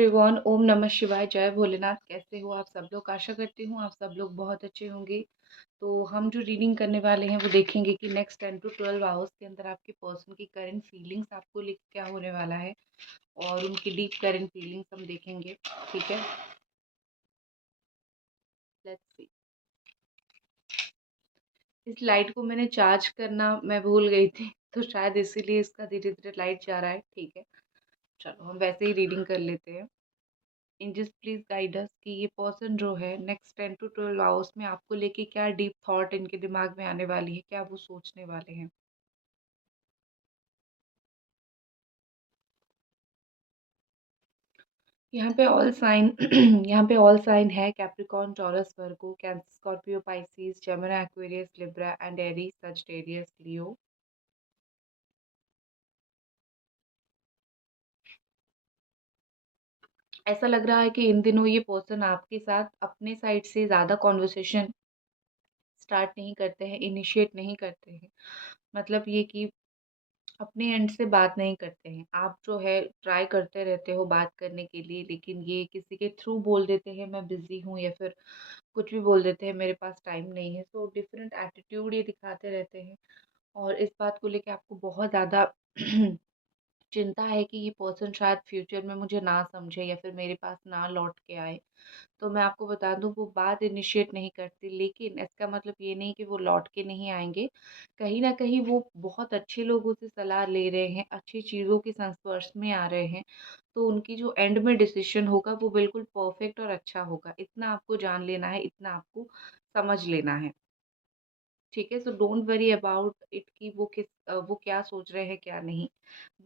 Everyone, ओम नमः शिवाय, जय भोलेनाथ। कैसे हो आप सब लोग? आशा करती हूँ आप सब लोग बहुत अच्छे होंगे। तो हम जो रीडिंग करने वाले हैं वो देखेंगे कि नेक्स्ट 10 to 12 आवर्स के अंदर आपके पर्सन की करंट फीलिंग्स आपको लेके क्या होने वाला है और उनकी डीप करंट फीलिंग्स हम देखेंगे। ठीक है, लेट्स सी। इस लाइट को मैंने चार्ज करना मैं भूल गई थी तो शायद इसीलिए इसका धीरे धीरे लाइट जा रहा है। ठीक है, चलो हम वैसे ही रीडिंग कर लेते हैं। एंजल्स प्लीज गाइड अस कि ये पर्सन जो है नेक्स्ट 10 to 12 आवर्स में आपको लेके क्या डीप थॉट इनके दिमाग में आने वाली है, क्या वो सोचने वाले हैं। यहाँ पे ऑल साइन यहाँ पे ऑल साइन है Capricorn, Taurus, Virgo, Cancer, Scorpio, Pisces, Gemini, Aquarius, Libra and Aries, Sagittarius, Leo. ऐसा लग रहा है कि इन दिनों ये पर्सन आपके साथ अपने साइड से ज़्यादा कॉन्वर्सेशन स्टार्ट नहीं करते हैं, इनिशिएट नहीं करते हैं। मतलब ये कि अपने एंड से बात नहीं करते हैं। आप जो है ट्राई करते रहते हो बात करने के लिए, लेकिन ये किसी के थ्रू बोल देते हैं मैं बिज़ी हूँ, या फिर कुछ भी बोल देते हैं मेरे पास टाइम नहीं है। सो डिफरेंट एटीट्यूड ये दिखाते रहते हैं और इस बात को लेके आपको बहुत ज़्यादा चिंता है कि ये पर्सन शायद फ्यूचर में मुझे ना समझे या फिर मेरे पास ना लौट के आए। तो मैं आपको बता दूँ वो बात इनिशिएट नहीं करती, लेकिन इसका मतलब ये नहीं कि वो लौट के नहीं आएँगे। कहीं न कहीं वो बहुत अच्छे लोगों से सलाह ले रहे हैं, अच्छी चीज़ों के संस्पर्श में आ रहे हैं। तो उनकी जो एंड में डिसीज़न होगा वो बिल्कुल परफेक्ट और अच्छा होगा। इतना आपको जान लेना है, इतना आपको समझ लेना है। ठीक है, so don't worry about it कि वो क्या सोच रहे हैं क्या नहीं।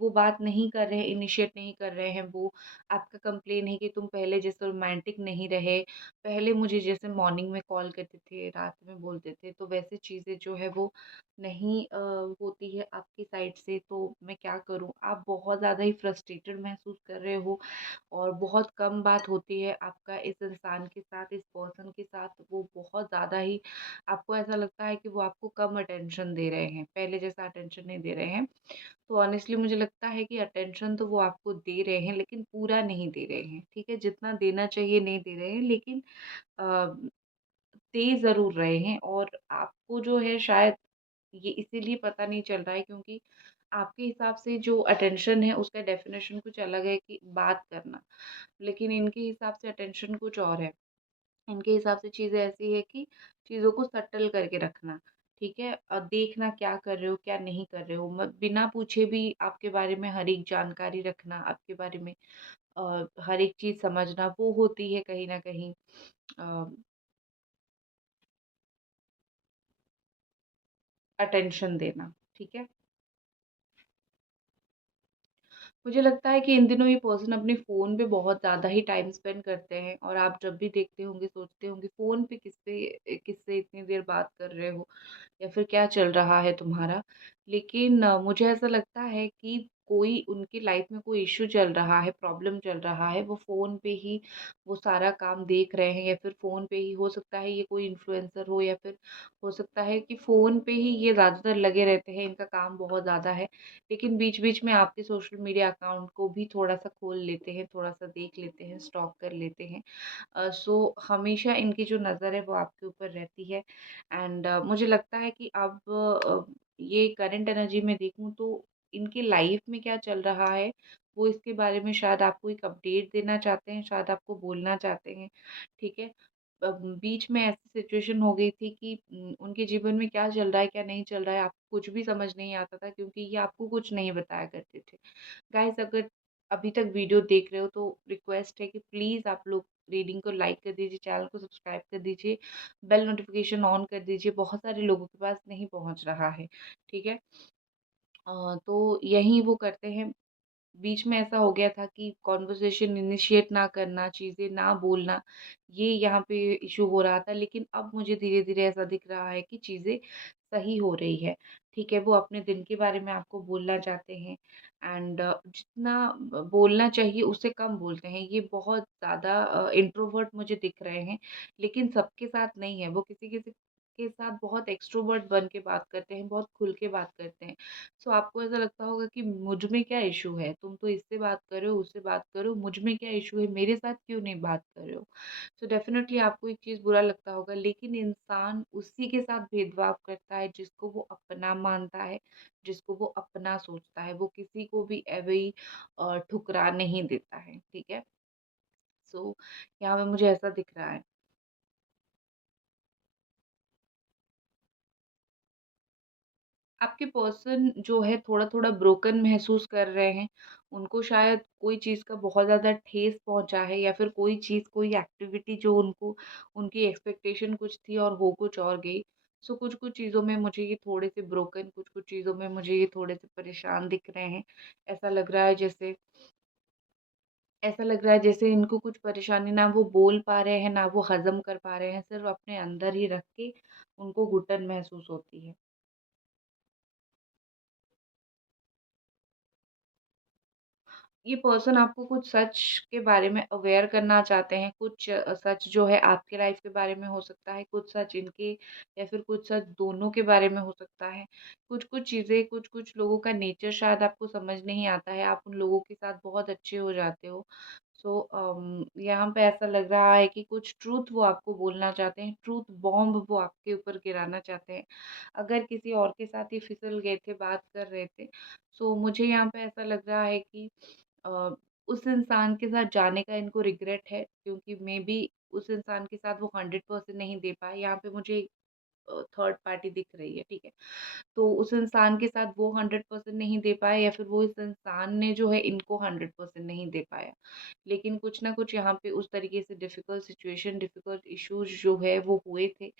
वो बात नहीं कर रहे हैं, इनिशिएट नहीं कर रहे हैं। वो आपका कंप्लेन है कि तुम पहले जैसे रोमांटिक नहीं रहे, पहले मुझे जैसे मॉर्निंग में कॉल करते थे, रात में बोलते थे, तो वैसे चीज़ें जो है वो नहीं होती है आपकी साइड से। तो मैं क्या करूँ? आप बहुत ज़्यादा ही फ्रस्ट्रेटेड महसूस कर रहे हो और बहुत कम बात होती है आपका इस इंसान के साथ, इस पर्सन के साथ। वो बहुत ज़्यादा ही आपको ऐसा लगता है कि वो आपको कम अटेंशन दे रहे हैं, पहले जैसा अटेंशन नहीं दे रहे हैं। तो ऑनेस्टली मुझे लगता है कि अटेंशन तो वो आपको दे रहे हैं, लेकिन पूरा नहीं दे रहे हैं। ठीक है, जितना देना चाहिए नहीं दे रहे हैं, लेकिन अ, दे ज़रूर रहे हैं। और आपको जो है शायद ये इसीलिए पता नहीं चल रहा है क्योंकि आपके हिसाब से जो अटेंशन है उसका डेफिनेशन कुछ अलग है कि बात करना, लेकिन इनके हिसाब से अटेंशन कुछ और है। इनके हिसाब से चीज़ें ऐसी है कि चीज़ों को सटल करके रखना। ठीक है, देखना क्या कर रहे हो क्या नहीं कर रहे हो, बिना पूछे भी आपके बारे में हर एक जानकारी रखना, आपके बारे में हर एक चीज़ समझना, वो होती है कहीं ना कहीं अटेंशन देना। ठीक है, मुझे लगता है कि इन दिनों ये पर्सन अपने फ़ोन पे बहुत ज़्यादा ही टाइम स्पेंड करते हैं और आप जब भी देखते होंगे सोचते होंगे फ़ोन पे किससे किससे इतनी देर बात कर रहे हो या फिर क्या चल रहा है तुम्हारा। लेकिन मुझे ऐसा लगता है कि कोई उनकी लाइफ में कोई इश्यू चल रहा है, प्रॉब्लम चल रहा है, वो फ़ोन पे ही वो सारा काम देख रहे हैं, या फिर फ़ोन पे ही हो सकता है ये कोई इन्फ्लुएंसर हो, या फिर हो सकता है कि फ़ोन पे ही ये ज़्यादातर लगे रहते हैं, इनका काम बहुत ज़्यादा है। लेकिन बीच-बीच में आपके सोशल मीडिया अकाउंट को भी थोड़ा-सा खोल लेते हैं, थोड़ा-सा देख लेते हैं, स्टॉक कर लेते हैं। सो हमेशा इनकी जो नज़र है वो आपके ऊपर रहती है। एंड मुझे लगता है कि अब ये करंट एनर्जी में देखूँ तो इनकी लाइफ में क्या चल रहा है, वो इसके बारे में शायद आपको एक अपडेट देना चाहते हैं, शायद आपको बोलना चाहते हैं। ठीक है? बीच में ऐसी सिचुएशन हो गई थी कि उनके जीवन में क्या चल रहा है, क्या नहीं चल रहा है, आपको कुछ भी समझ नहीं आता था क्योंकि ये आपको कुछ नहीं बताया करते थे। गाइज़, अगर अभी तक वीडियो देख रहे हो तो रिक्वेस्ट है कि प्लीज़ आप लोग रीडिंग को लाइक कर दीजिए, चैनल को सब्सक्राइब कर दीजिए, बेल नोटिफ़िकेशन ऑन कर दीजिए, बहुत सारे लोगों के पास नहीं पहुँच रहा है। ठीक है? तो यही वो करते हैं। बीच में ऐसा हो गया था कि कॉन्वर्सेशन इनिशिएट ना करना, चीज़ें ना बोलना, ये यहाँ पे इश्यू हो रहा था। लेकिन अब मुझे धीरे-धीरे ऐसा दिख रहा है कि चीज़ें सही हो रही है। ठीक है, वो अपने दिन के बारे में आपको बोलना चाहते हैं एंड जितना बोलना चाहिए उससे कम बोलते हैं। ये बहुत ज़्यादा इंट्रोवर्ट मुझे दिख रहे हैं, लेकिन सबके साथ नहीं है। वो किसी-किसी आपके साथ बहुत एक्सट्रोवर्ट बन के बात करते हैं, बहुत खुल के बात करते हैं। सो आपको ऐसा लगता होगा कि मुझ में क्या इश्यू है? तुम तो इससे बात कर रहे हो, उससे बात कर रहे हो, मुझ में क्या इश्यू है? मेरे साथ क्यों नहीं बात कर रहे हो? सो डेफ़िनेटली आपको एक चीज़ बुरा लगता होगा, लेकिन इंसान उसी के साथ भेदभाव करता है जिसको वो अपना मानता है, जिसको वो अपना सोचता है। वो किसी को भी ऐवे ही ठुकरा नहीं देता है, ठीक है? सो यहाँ पे मुझे ऐसा दिख रहा है। आपके पर्सन जो है थोड़ा-थोड़ा ब्रोकन महसूस कर रहे हैं। उनको शायद कोई चीज़ का बहुत ज़्यादा ठेस पहुँचा है या फिर कोई चीज़, कोई एक्टिविटी जो उनको उनकी एक्सपेक्टेशन कुछ थी और हो कुछ और गई। सो कुछ-कुछ चीज़ों में मुझे ये थोड़े से ब्रोकन, कुछ-कुछ चीज़ों में मुझे ये थोड़े से परेशान दिख रहे हैं। ऐसा लग रहा है जैसे ऐसा लग रहा है जैसे इनको कुछ परेशानी, ना वो बोल पा रहे हैं, ना वो हज़म कर पा रहे हैं, सिर्फ़ अपने अंदर ही रख के उनको घुटन महसूस होती है। ये पर्सन आपको कुछ सच के बारे में अवेयर करना चाहते हैं, कुछ सच जो है आपके लाइफ के बारे में हो सकता है, कुछ सच इनके या फिर कुछ सच दोनों के बारे में हो सकता है। कुछ-कुछ चीज़ें, कुछ-कुछ लोगों का नेचर शायद आपको समझ नहीं आता है, आप उन लोगों के साथ बहुत अच्छे हो जाते हो। सो यहाँ पे ऐसा लग रहा है कि कुछ ट्रुथ वो आपको बोलना चाहते हैं, ट्रुथ बॉम्ब वो आपके ऊपर गिराना चाहते हैं। अगर किसी और के साथ ये फिसल गए थे, बात कर रहे थे, सो मुझे यहाँ पे ऐसा लग रहा है कि अ, उस इंसान के साथ जाने का इनको रिग्रेट है, क्योंकि मेबी उस इंसान के साथ वो 100% नहीं दे पाए। यहाँ पे मुझे थर्ड पार्टी दिख रही है, ठीक है? तो उस इंसान के साथ वो 100% नहीं दे पाए या फिर वो इस इंसान ने जो है इनको 100% नहीं दे पाया। लेकिन कुछ ना कुछ यहाँ पे उस तरीके से डिफ़िकल्ट सिचुएशन, डिफ़िकल्ट इश्यूज़ जो है वो हुए थे।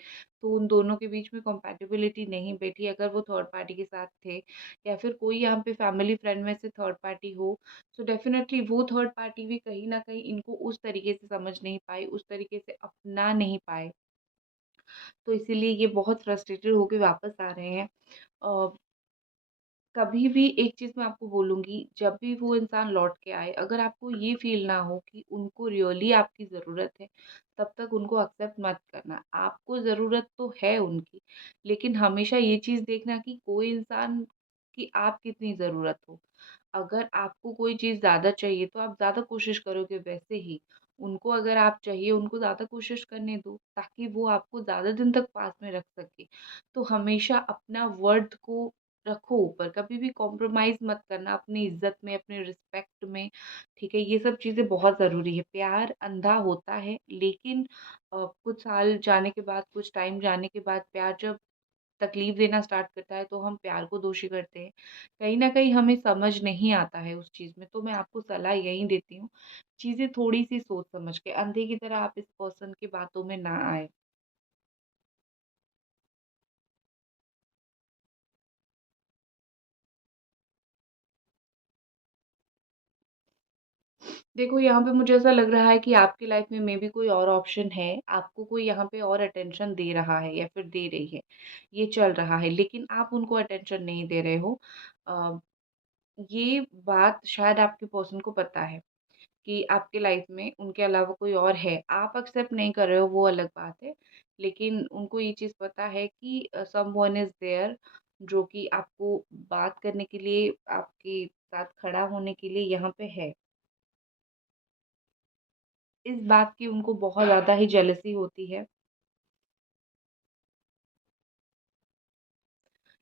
तो उन दोनों के बीच में कंपैटिबिलिटी नहीं बैठी। अगर वो थर्ड पार्टी के साथ थे या फिर कोई यहाँ पे फैमिली फ्रेंड में से थर्ड पार्टी हो, सो डेफ़िनेटली वो थर्ड पार्टी भी कहीं न कहीं इनको उस तरीके से समझ नहीं पाई, उस तरीके से अपना नहीं पाए। तो इसीलिए ये बहुत फ्रस्ट्रेटेड होके वापस आ रहे हैं। अ, कभी भी एक चीज़ मैं आपको बोलूँगी, जब भी वो इंसान लौट के आए, अगर आपको ये फ़ील ना हो कि उनको रियली आपकी ज़रूरत है, तब तक उनको एक्सेप्ट मत करना। आपको ज़रूरत तो है उनकी, लेकिन हमेशा ये चीज़ देखना कि कोई इंसान की आप कितनी ज़रूरत हो। अगर आपको कोई चीज़ ज़्यादा चाहिए, तो आप ज़्यादा कोशिश करोगे वैसे ही। उनको अगर आप चाहिए, उनको ज़्यादा कोशिश करने दो, ताकि वो आपको ज़्यादा दिन तक पास में रख सके। तो हमेशा अपना वर्थ को रखो ऊपर, कभी भी कॉम्प्रोमाइज़ मत करना अपनी इज़्ज़त में, अपने रिस्पेक्ट में, ठीक है? ये सब चीज़ें बहुत ज़रूरी है। प्यार अंधा होता है, लेकिन कुछ साल जाने के बाद, कुछ टाइम जाने के बाद प्यार जब तकलीफ़ देना स्टार्ट करता है, तो हम प्यार को दोषी करते हैं। कहीं न कहीं हमें समझ नहीं आता है उस चीज़ में, तो मैं आपको सलाह यही देती हूँ, चीज़ें थोड़ी-सी सोच समझ के, अंधे की तरह आप इस पर्सन की बातों में ना आएँ। देखो, यहाँ पे मुझे ऐसा लग रहा है कि आपकी लाइफ़ में मेबी कोई और ऑप्शन है, आपको कोई यहाँ पे और अटेंशन दे रहा है या फिर दे रही है, ये चल रहा है, लेकिन आप उनको अटेंशन नहीं दे रहे हो। अ, ये बात शायद आपके पर्सन को पता है कि आपके लाइफ़ में उनके अलावा कोई और है। आप एक्सेप्ट नहीं कर रहे हो, वो अलग बात है, लेकिन उनको ये चीज़ पता है कि समवन इज़ देयर, जो कि आपको बात करने के लिए, आपके साथ खड़ा होने के लिए यहाँ पे है। इस बात की उनको बहुत ज़्यादा ही जेलसी होती है।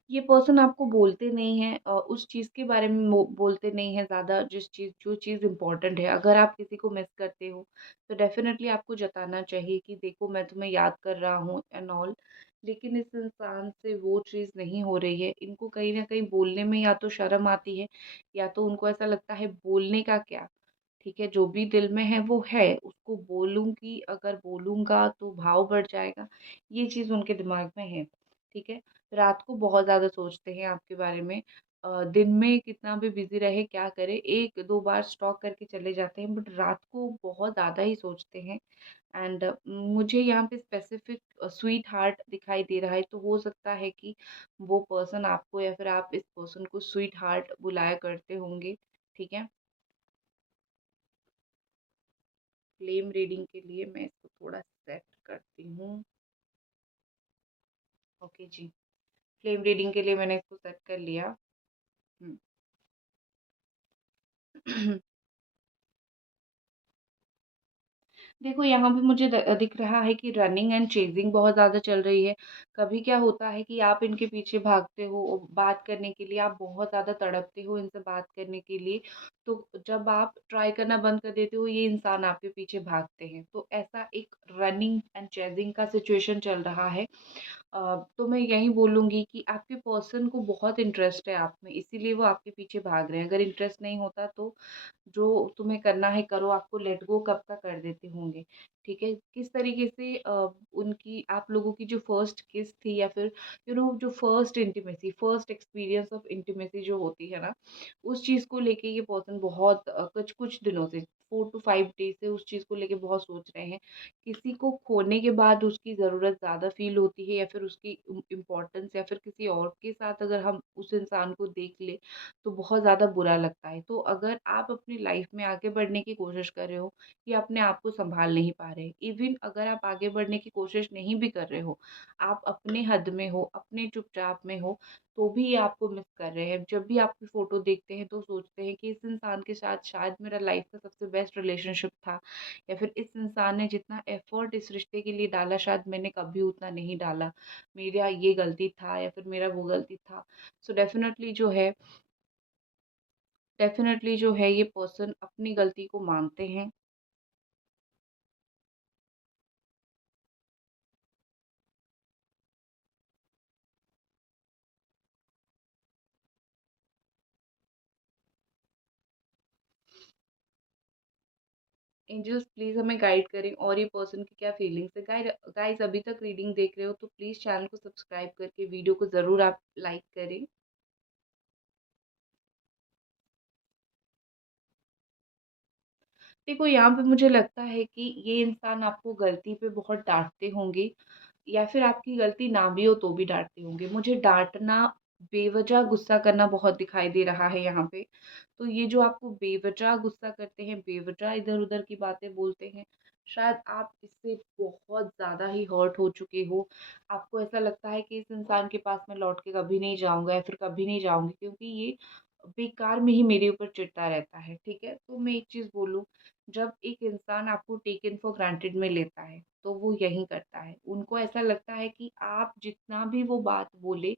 ये पर्सन आपको बोलते नहीं हैं, उस चीज़ के बारे में बोलते नहीं हैं ज़्यादा, जो चीज़ इम्पोर्टेंट है। अगर आप किसी को मिस करते हो, तो डेफ़िनेटली आपको जताना चाहिए कि देखो, मैं तुम्हें याद कर रहा हूँ एंड ऑल। लेकिन इस इंसान से वो चीज़ नहीं हो रही है। इनको कहीं न कहीं बोलने में या तो शर्म आती है, या तो उनको ऐसा लगता है बोलने का क्या? ठीक है, जो भी दिल में है वो है, उसको बोलूँगी, अगर बोलूँगा तो भाव बढ़ जाएगा, ये चीज़ उनके दिमाग में है, ठीक है? रात को बहुत ज़्यादा सोचते हैं आपके बारे में। दिन में कितना भी बिज़ी रहे, क्या करे, 1-2 बार स्टॉक करके चले जाते हैं, बट रात को बहुत ज़्यादा ही सोचते हैं। एंड मुझे यहाँ पे स्पेसिफ़िक स्वीट हार्ट दिखाई दे रहा है, तो हो सकता है कि वो पर्सन आपको या फिर आप इस पर्सन को स्वीट हार्ट बुलाया करते होंगे, ठीक है? फ्लेम रीडिंग के लिए मैं इसको थोड़ा सेट करती हूँ। ओके जी। फ्लेम रीडिंग के लिए मैंने इसको सेट कर लिया। हुँ। देखो, यहाँ पे मुझे दिख रहा है कि रनिंग एंड चेज़िंग बहुत ज़्यादा चल रही है। कभी क्या होता है कि आप इनके पीछे भागते हो, बात करने के लिए आप बहुत ज़्यादा तड़पते हो इनसे बात करने के लिए, तो जब आप ट्राई करना बंद कर देते हो, ये इंसान आपके पीछे भागते हैं। तो ऐसा एक रनिंग एंड चेज़िंग का सिचुएशन चल रहा है। तो मैं यही बोलूँगी कि आपके पर्सन को बहुत इंटरेस्ट है आप में, इसीलिए वो आपके पीछे भाग रहे हैं। अगर इंटरेस्ट नहीं होता तो जो तुम्हें करना है करो, आपको लेट गो कब का कर देते होंगे, ठीक है? किस तरीके से उनकी आप लोगों की जो फर्स्ट किस थी या फिर जो first intimacy, first experience of intimacy जो होती है ना, उस चीज़ को लेके ये पर्सन बहुत कुछ कुछ दिनों से 4 टू 5 डेज़ से उस चीज़ को लेके बहुत सोच रहे हैं। किसी को खोने के बाद उसकी ज़रूरत ज़्यादा फ़ील होती है या फिर उसकी इम्पोर्टेंस या फिर किसी और के साथ अगर हम उस इंसान को देख लें तो बहुत ज़्यादा बुरा लगता है। तो अगर आप अपनी लाइफ़ में आगे बढ़ने की कोशिश कर रहे हो या अपने आप को सँभाल नहीं पा रहे, इवन अगर आप आगे बढ़ने की कोशिश नहीं भी कर रहे हो, आप अपने हद में हो, अपने चुपचाप में हो, तो भी ये आपको मिस कर रहे हैं। जब भी आपकी फ़ोटो देखते हैं तो सोचते हैं कि इस इंसान के साथ शायद मेरा लाइफ़ का सबसे बेस्ट रिलेशनशिप था या फिर इस इंसान ने जितना एफ़र्ट इस रिश्ते के लिए डाला शायद मैंने कभी उतना नहीं डाला। मेरा ये गलती था या फिर मेरा वो गलती था। सो डेफ़िनेटली जो है ये पर्सन अपनी गलती को मानते हैं। एंजल्स प्लीज़ हमें गाइड करें और ये पर्सन की क्या फीलिंग्स है। गाइज़ अभी तक रीडिंग देख रहे हो तो प्लीज़ चैनल को सब्सक्राइब करके वीडियो को ज़रूर आप लाइक करें। देखो, यहाँ पे मुझे लगता है कि ये इंसान आपको गलती पे बहुत डाँटते होंगे या फिर आपकी गलती ना भी हो तो भी डाँटते होंगे। मुझे डाँटना, बेवज़ह गुस्सा करना बहुत दिखाई दे रहा है यहाँ पे। तो ये जो आपको बेवज़ह गुस्सा करते हैं, बेवज़ह इधर-उधर की बातें बोलते हैं, शायद आप इससे बहुत ज़्यादा ही हर्ट हो चुके हो। आपको ऐसा लगता है कि इस इंसान के पास मैं लौट के कभी नहीं जाऊँगा या फिर कभी नहीं जाऊँगी क्योंकि ये बेकार में ही मेरे ऊपर चिढ़ता रहता है, ठीक है? तो मैं एक चीज़ बोलूँ, जब एक इंसान आपको टेकन फॉर ग्रांटेड में लेता है, तो वो यही करता है। उनको ऐसा लगता है कि आप जितना भी वो बात बोले,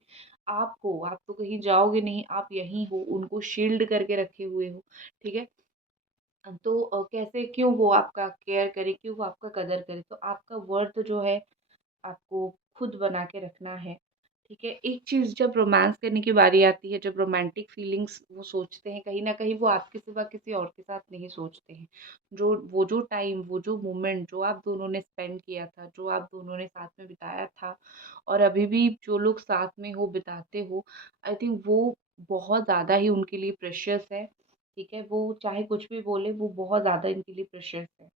आप हो, आप तो कहीं जाओगे नहीं, आप यहीं हो, उनको शील्ड करके रखे हुए हो, ठीक है? तो कैसे क्यों वो आपका केयर करे, क्यों वो आपका कदर करे? तो आपका वर्थ जो है आपको खुद बना के रखना है, ठीक है? एक चीज़ जब रोमांस करने की बारी आती है, जब रोमांटिक फीलिंग्स वो सोचते हैं, कहीं न कहीं वो आपके सिवा किसी और के साथ नहीं सोचते हैं। जो टाइम, वो जो मोमेंट जो आप दोनों ने स्पेंड किया था, जो आप दोनों ने साथ में बिताया था और अभी भी जो लोग साथ में हो, बिताते हो, आई थिंक वो बहुत ज़्यादा ही उनके लिए प्रेशियस है, ठीक है? वो चाहे कुछ भी बोले, वो बहुत ज़्यादा इनके लिए प्रेशियस है।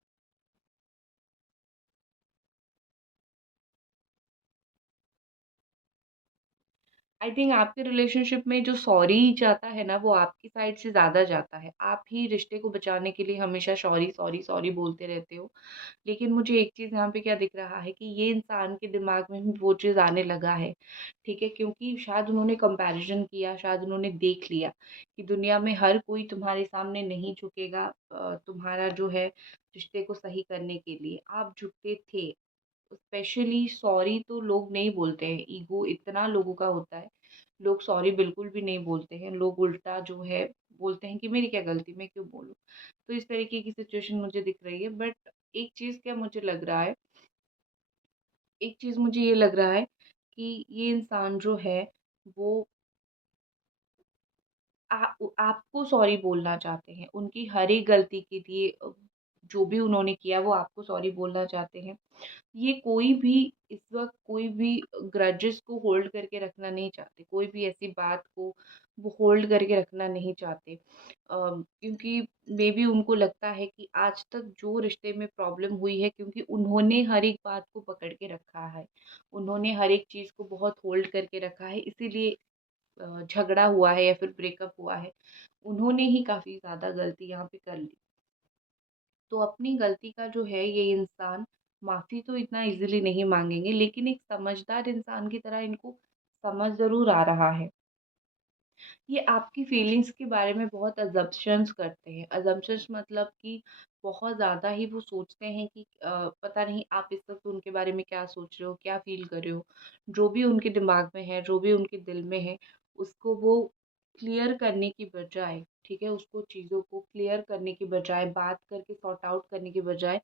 आई थिंक आपके रिलेशनशिप में जो सॉरी जाता है ना, वो आपकी साइड से ज़्यादा जाता है। आप ही रिश्ते को बचाने के लिए हमेशा सॉरी, सॉरी, सॉरी बोलते रहते हो। लेकिन मुझे एक चीज़ यहाँ पे क्या दिख रहा है कि ये इंसान के दिमाग में भी वो चीज़ आने लगा है, ठीक है? क्योंकि शायद उन्होंने कंपैरिज़न किया, शायद उन्होंने देख लिया कि दुनिया में हर कोई तुम्हारे सामने नहीं झुकेगा तुम्हारा जो है रिश्ते को सही करने के लिए। आप झुकते थे। स्पेशली सॉरी तो लोग नहीं बोलते हैं, ईगो इतना लोगों का होता है, लोग सॉरी बिल्कुल भी नहीं बोलते हैं, लोग उल्टा जो है बोलते हैं कि मेरी क्या गलती, मैं क्यों बोलूँ? तो इस तरीके की सिचुएशन मुझे दिख रही है बट एक चीज़ क्या मुझे लग रहा है, एक चीज़ मुझे ये लग रहा है कि ये इंसान जो है वो आपको सॉरी बोलना चाहते हैं, उनकी हर एक गलती के लिए जो भी उन्होंने किया वो आपको सॉरी बोलना चाहते हैं। ये कोई भी इस वक़्त कोई भी ग्रजेस को होल्ड करके रखना नहीं चाहते, कोई भी ऐसी बात को वो होल्ड करके रखना नहीं चाहते। क्योंकि मेबी उनको लगता है कि आज तक जो रिश्ते में प्रॉब्लम हुई है क्योंकि उन्होंने हर एक बात को पकड़ के रखा है, उन्होंने हर एक चीज़ को बहुत होल्ड करके रखा है इसीलिए झगड़ा हुआ है या फिर ब्रेकअप हुआ है। उन्होंने ही काफ़ी ज़्यादा गलती यहाँ पे कर ली। तो अपनी गलती का जो है ये इंसान माफ़ी तो इतना ईज़िली नहीं माँगेंगे, लेकिन एक समझदार इंसान की तरह इनको समझ ज़रूर आ रहा है। ये आपकी फीलिंग्स के बारे में बहुत अज़म्पशन्स करते हैं। अज़म्पशन्स मतलब कि बहुत ज़्यादा ही वो सोचते हैं कि पता नहीं आप इस वक़्त उनके बारे में क्या सोच रहे हो, क्या फ़ील कर रहे हो। जो भी उनके दिमाग में है, जो भी उनके दिल में है, उसको वो क्लियर करने की बजाय, ठीक है, उसको चीज़ों को क्लियर करने की बजाय, बात करके सॉर्ट आउट करने की बजाय,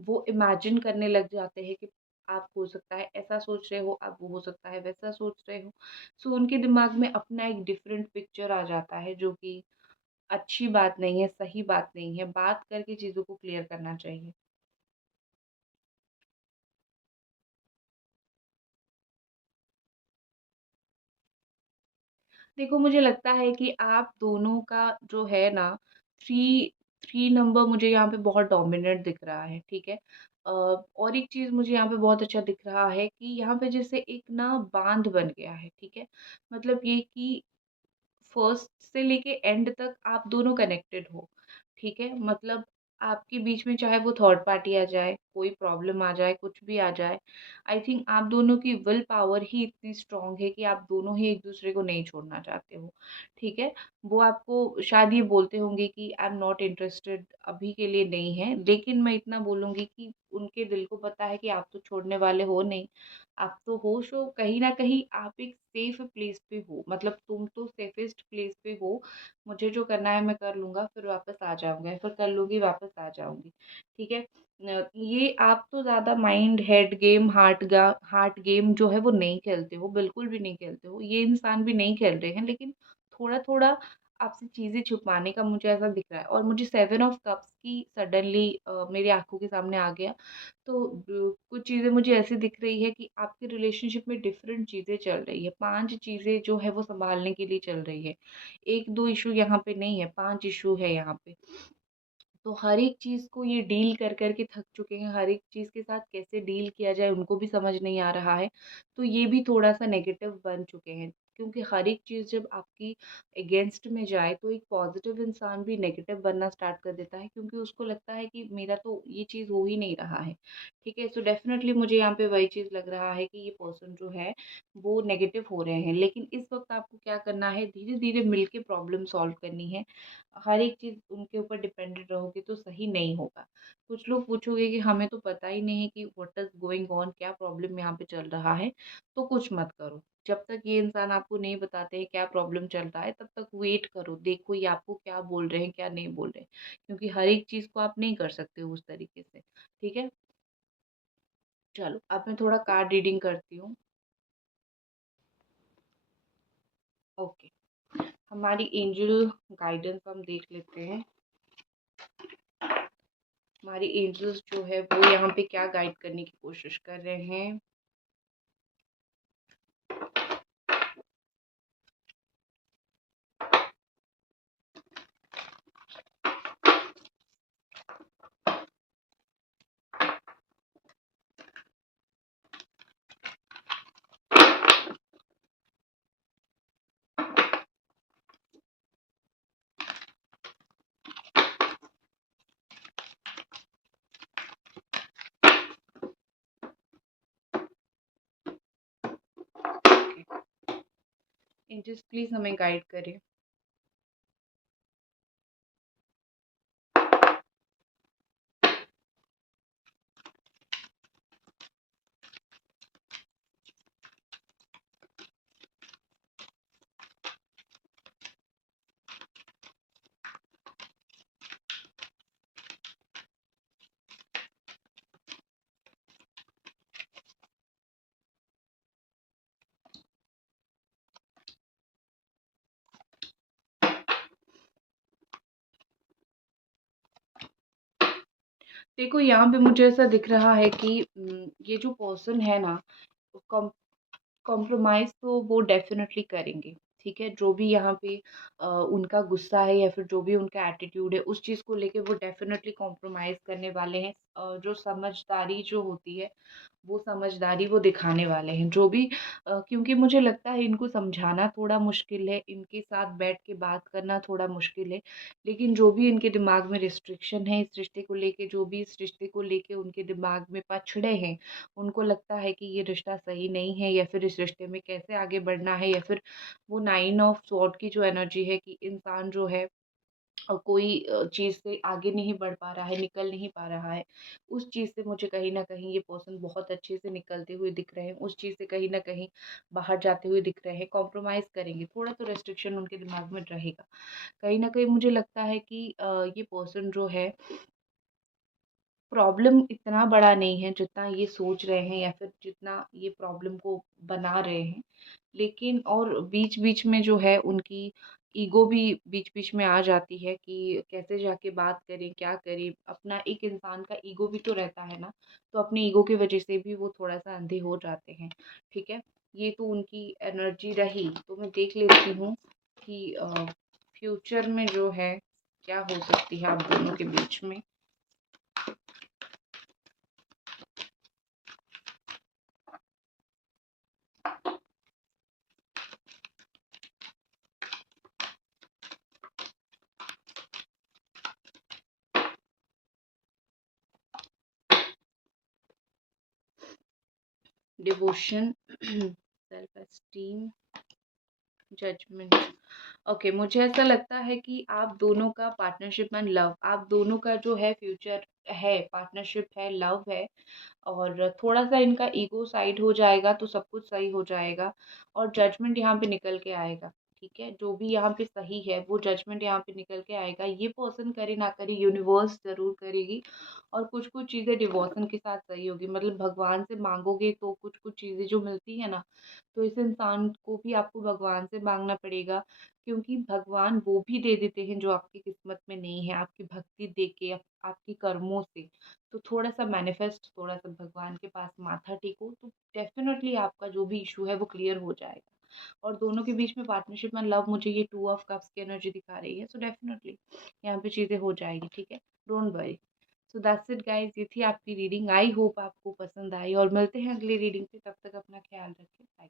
वो इमेजिन करने लग जाते हैं कि आप हो सकता है ऐसा सोच रहे हो, आप वो हो सकता है वैसा सोच रहे हो। सो उनके दिमाग में अपना एक डिफरेंट पिक्चर आ जाता है, जो कि अच्छी बात नहीं है, सही बात नहीं है। बात करके चीज़ों को क्लियर करना चाहिए। देखो, मुझे लगता है कि आप दोनों का जो है ना, 3 3 नंबर मुझे यहाँ पे बहुत डोमिनेंट दिख रहा है, ठीक है? और एक चीज़ मुझे यहाँ पे बहुत अच्छा दिख रहा है कि यहाँ पे जैसे एक ना बाँध बन गया है, ठीक है? मतलब ये कि फर्स्ट से लेके एंड तक आप दोनों कनेक्टेड हो, ठीक है? मतलब आपके बीच में चाहे वो थर्ड पार्टी आ जाए, कोई प्रॉब्लम आ जाए, कुछ भी आ जाए, आई थिंक आप दोनों की विल पावर ही इतनी स्ट्रॉन्ग है कि आप दोनों ही एक-दूसरे को नहीं छोड़ना चाहते हो, ठीक है? वो आपको शायद ये बोलते होंगे कि आई एम नॉट इंटरेस्टेड, अभी के लिए नहीं है, लेकिन मैं इतना बोलूँगी कि उनके दिल को पता है कि आप तो छोड़ने वाले हो नहीं। आप तो होश हो, कहीं न कहीं आप एक सेफ प्लेस पे हो, मतलब तुम तो सेफेस्ट प्लेस पे हो। मुझे जो करना है मैं कर लूँगा, फिर वापस आ जाऊँगा, फिर कर लूँगी, वापस आ जाऊँगी, ठीक है? ये आप तो ज़्यादा mind head game, heart game जो है वो नहीं खेलते हो, बिल्कुल भी नहीं खेलते हो। ये इंसान भी नहीं खेल रहे हैं, लेकिन थोड़ा-थोड़ा आपसे चीज़ें छुपाने का मुझे ऐसा दिख रहा है, और मुझे 7 ऑफ कप्स की सडनली मेरी आँखों के सामने आ गया। तो कुछ चीज़ें मुझे ऐसी दिख रही है कि आपके रिलेशनशिप में डिफरेंट चीज़ें चल रही है। 5 चीज़ें जो है वो सँभालने के लिए चल रही है। 1-2 इश्यू यहाँ पे नहीं है, 5 इश्यू है यहाँ पे। तो हर एक चीज़ को ये डील कर के थक चुके हैं, हर एक चीज़ के साथ कैसे डील किया जाए उनको भी समझ नहीं आ रहा है। तो ये भी थोड़ा-सा नेगेटिव बन चुके हैं, क्योंकि हर एक चीज़ जब आपकी अगेंस्ट में जाए तो एक पॉज़िटिव इंसान भी नेगेटिव बनना स्टार्ट कर देता है, क्योंकि उसको लगता है कि मेरा तो ये चीज़ हो ही नहीं रहा है। ठीक है? सो डेफ़िनेटली मुझे यहाँ पे वही चीज़ लग रहा है कि ये पर्सन जो है वो नेगेटिव हो रहे हैं। लेकिन इस वक़्त आपको क्या करना है, धीरे-धीरे मिल के प्रॉब्लम सॉल्व करनी है। हर एक चीज़ उनके ऊपर डिपेंडेंट रहोगे तो सही नहीं होगा। कुछ लोग पूछोगे कि हमें तो पता ही नहीं है कि व्हाट इज़ गोइंग ऑन, क्या प्रॉब्लम यहाँ पे चल रहा है, तो कुछ मत करो। जब तक ये इंसान आपको नहीं बताते हैं क्या प्रॉब्लम चल रहा है, तब तक वेट करो, देखो ये आपको क्या बोल रहे हैं, क्या नहीं बोल रहे हैं। क्योंकि हर एक चीज़ को आप नहीं कर सकते हो उस तरीके से, ठीक है? चलो, अब मैं थोड़ा कार्ड रीडिंग करती हूँ। ओके, हमारी एंजल गाइडेंस हम देख लेते हैं। हमारी एंजल्स जो है वो यहाँ पे क्या गाइड करने की कोशिश कर रहे हैं। एंजल्स प्लीज हमें गाइड करें। देखो, यहाँ पे मुझे ऐसा दिख रहा है कि ये जो पर्सन है ना, कॉम्प्रोमाइज़ तो वो डेफ़िनेटली करेंगे, ठीक है? जो भी यहाँ पे उनका गुस्सा है या फिर जो भी उनका एटीट्यूड है, उस चीज़ को लेके वो डेफ़िनेटली कॉम्प्रोमाइज़ करने वाले हैं। जो समझदारी जो होती है, वो समझदारी वो दिखाने वाले हैं। जो भी क्योंकि मुझे लगता है इनको समझाना थोड़ा मुश्किल है, इनके साथ बैठ के बात करना थोड़ा मुश्किल है। लेकिन जो भी इनके दिमाग में रिस्ट्रिक्शन है इस रिश्ते को लेके, जो भी इस रिश्ते को लेके उनके दिमाग में पछड़े हैं, उनको लगता है कि ये रिश्ता सही नहीं है या फिर इस रिश्ते में कैसे आगे बढ़ना है, या फिर वो 9 ऑफ स्वॉर्ड की जो एनर्जी है कि इंसान जो है कोई चीज़ से आगे नहीं बढ़ पा रहा है, निकल नहीं पा रहा है। उस चीज़ से मुझे कहीं न कहीं ये पर्सन बहुत अच्छे से निकलते हुए दिख रहे हैं। उस चीज़ से कहीं न कहीं बाहर जाते हुए दिख रहे हैं, कॉम्प्रोमाइज़ करेंगे। थोड़ा तो रेस्ट्रिक्शन उनके दिमाग में रहेगा। कहीं न कहीं मुझे लगता है कि ये पर्सन जो है प्रॉब्लम इतना बड़ा नहीं है जितना ये सोच रहे हैं या फिर जितना ये प्रॉब्लम को बना रहे हैं। लेकिन और बीच-बीच में जो है उनकी ईगो भी बीच-बीच में आ जाती है कि कैसे जाके बात करें, क्या करें? अपना एक इंसान का ईगो भी तो रहता है ना, तो अपने ईगो की वजह से भी वो थोड़ा-सा अंधे हो जाते हैं, ठीक है? ये तो उनकी एनर्जी रही, तो मैं देख लेती हूँ कि फ्यूचर में जो है क्या हो सकती है आप दोनों के बीच में। Devotion, self esteem, judgment. Okay, मुझे ऐसा लगता है कि आप दोनों का पार्टनरशिप एंड लव, आप दोनों का जो है फ्यूचर है, पार्टनरशिप है, लव है। और थोड़ा-सा इनका ईगो साइड हो जाएगा तो सब कुछ सही हो जाएगा और जजमेंट यहाँ पे निकल के आएगा, ठीक है? जो भी यहाँ पे सही है वो जजमेंट यहाँ पे निकल के आएगा। ये पर्सन करे ना करे यूनिवर्स ज़रूर करेगी और कुछ-कुछ चीज़ें डिवोशन के साथ सही होगी। मतलब भगवान से माँगोगे तो कुछ-कुछ चीज़ें जो मिलती है ना, तो इस इंसान को भी आपको भगवान से माँगना पड़ेगा क्योंकि भगवान वो भी दे देते हैं जो आपकी किस्मत में नहीं है, आपकी भक्ति देके, आपके कर्मों से। तो थोड़ा-सा मैनिफेस्ट, थोड़ा-सा भगवान के पास माथा टेको, तो डेफ़िनेटली आपका जो भी इश्यू है वो क्लियर हो जाएगा। और दोनों के बीच में पार्टनरशिप एंड लव, मुझे ये 2 ऑफ कप्स की एनर्जी दिखा रही है, सो डेफ़िनेटली यहाँ पे चीज़ें हो जाएगी, ठीक है? Don't worry. So that's it guys, ये थी आपकी रीडिंग। आई होप आपको पसंद आई और मिलते हैं अगली रीडिंग पे, तब तक अपना ख़्याल रखें। बाय।